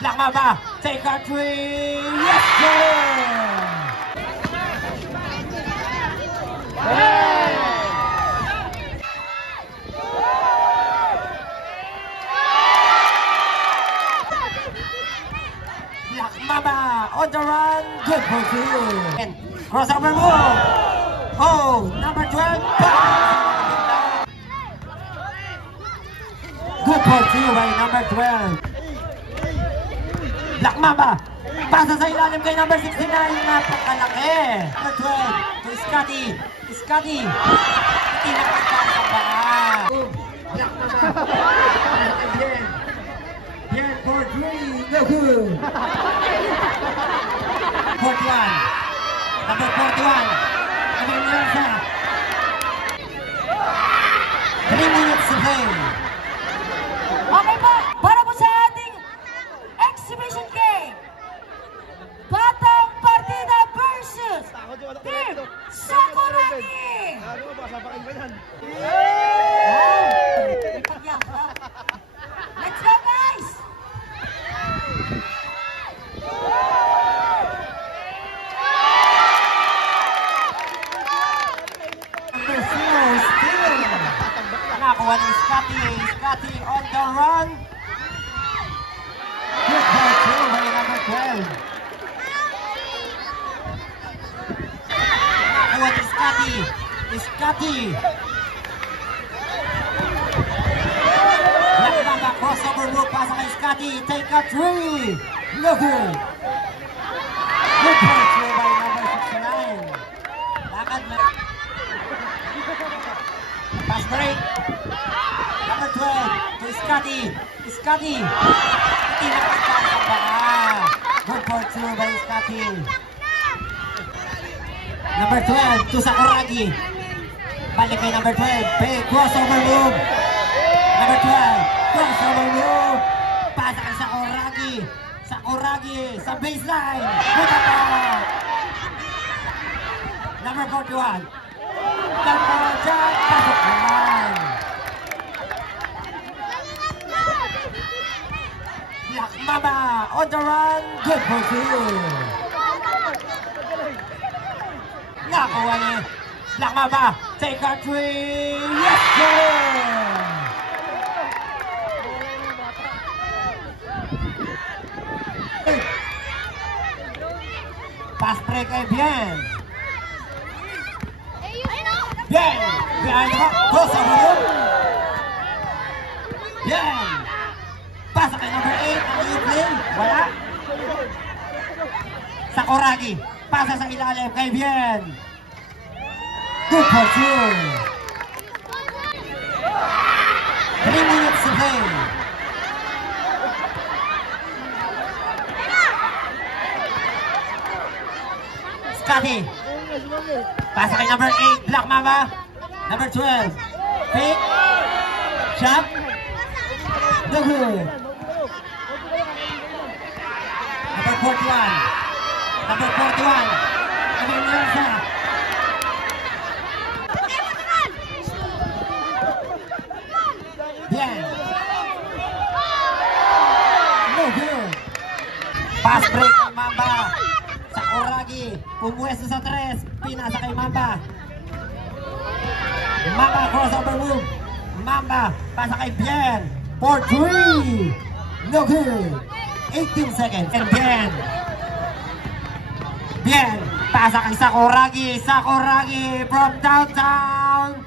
Black Mamba, take a three. Yes, good! Black Mamba on the run. Good for two. And crossover move. Oh, number 12. Good for two by number 12. Black Mamba. Pasa sa ilalim kay number 69. Napakalaki. Number 12 to Scotty. Scotty. Hindi nakapasa pa. Black Mamba. Again. Again for three. No good. 41. Number 41. Again, Lanza. 3 minutes to play. Okay po, para po sa ating exhibition game, Batang Partida versus Team Sakuragi! Let's go, guys! Nakakuha ni Scotty. Scotty on the run. Good ball through by number 12. Nakakuha ni Scotty. Scotty. Black Mamba crossover move. Pasa kay Scotty. Take a three. No good. Good ball through by number 69. Lakad na. Pass break. Number 12 to Scotty. Scotty. Hindi nakapasa pa. Good for two by Scotty. Number 12 to Sakuragi. Balik kay number 12. Big crossover move. Number 12. Crossover move. Pasa kay Sakuragi. Sakuragi sa baseline. Good attack. Number 41. Pasok naman. Black Mamba on the run. Good for two. Nakuha ni Black Mamba. Take a three. Yes, good. Pass break kay Bien. Bien, behind the back, crossover move. Bien. Pasa kay number 8, ang i-play. Wala. Sakuragi. Pasa sa ilalim kay Bien. Good for two. 3 minutes to play. Scotty. Pasa kay number 8, Black Mamba. Number 12, fake. Shot. No good. Number 41. Number 41. Again, Lanza. Bien. No good. Pass break ng Mamba. Sakuragi. Pumuwesto sa 3. Pinasa kay Mamba. Mamba crossover move. Mamba pasa kay Bien. For 3. No good. 18 seconds. And Bien. Bien. Pasa kay Sakuragi. Sakuragi from downtown.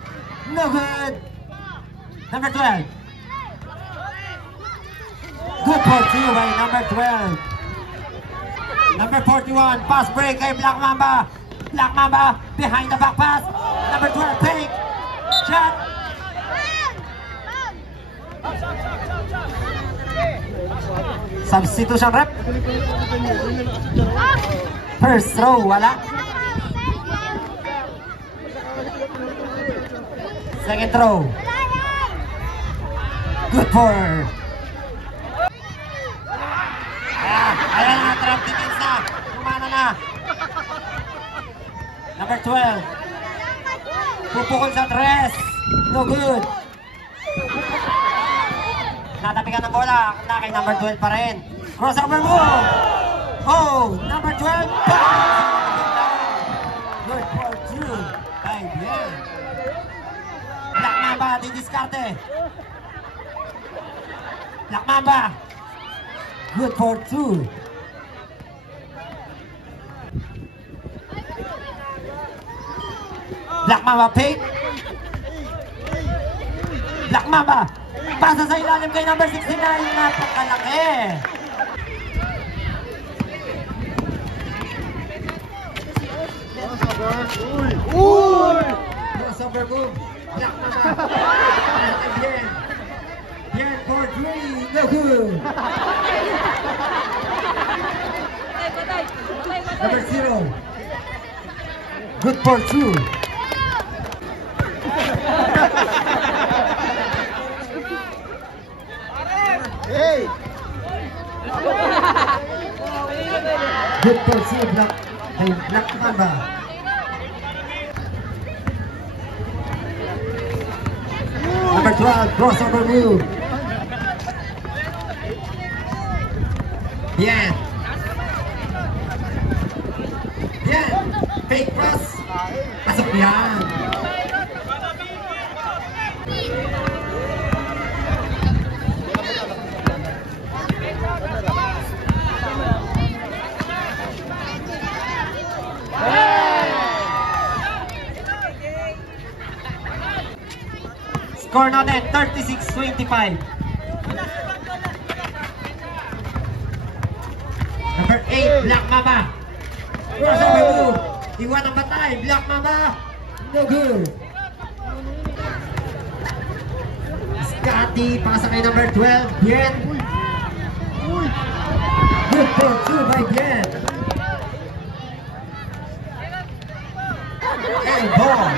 No good. Number 12. Good for two by number 12. Number 41. Pass break kay Black Mamba. Black Mamba behind the back pass. Number 12. Fake. Shot. Substitution rep. First throw, wala. Second throw. Good for. Ayan na, trap defense na. Kumana na. Number 12. Pupukol sa 3. No good. Natapikan ng bola. Na kay number 12 pa rin. Crossover move. Oh, number 12. Good for 2. By Bien. Black Mamba, didiskarte. Black Mamba. Good for 2. Black Mamba pick. Black Mamba. Pasa sa ilalim kay number 69. Napakalaki. Uy! Crossover move. Black Mamba. Pasa kay Bien. Bien for 3. No good. Number 0. Good for 2. Hey! Good for 2. Black Mamba. Number 12. Crossover move. Bien. Bien. Fake cross. Pasok yan. Score natin 36-25. Number 8, Black Mamba. Crossover move. Iwan ang batay. Black Mamba. No good. Scotty. Pasa kay number 12. Bien. Good for 2 by Bien. And ball.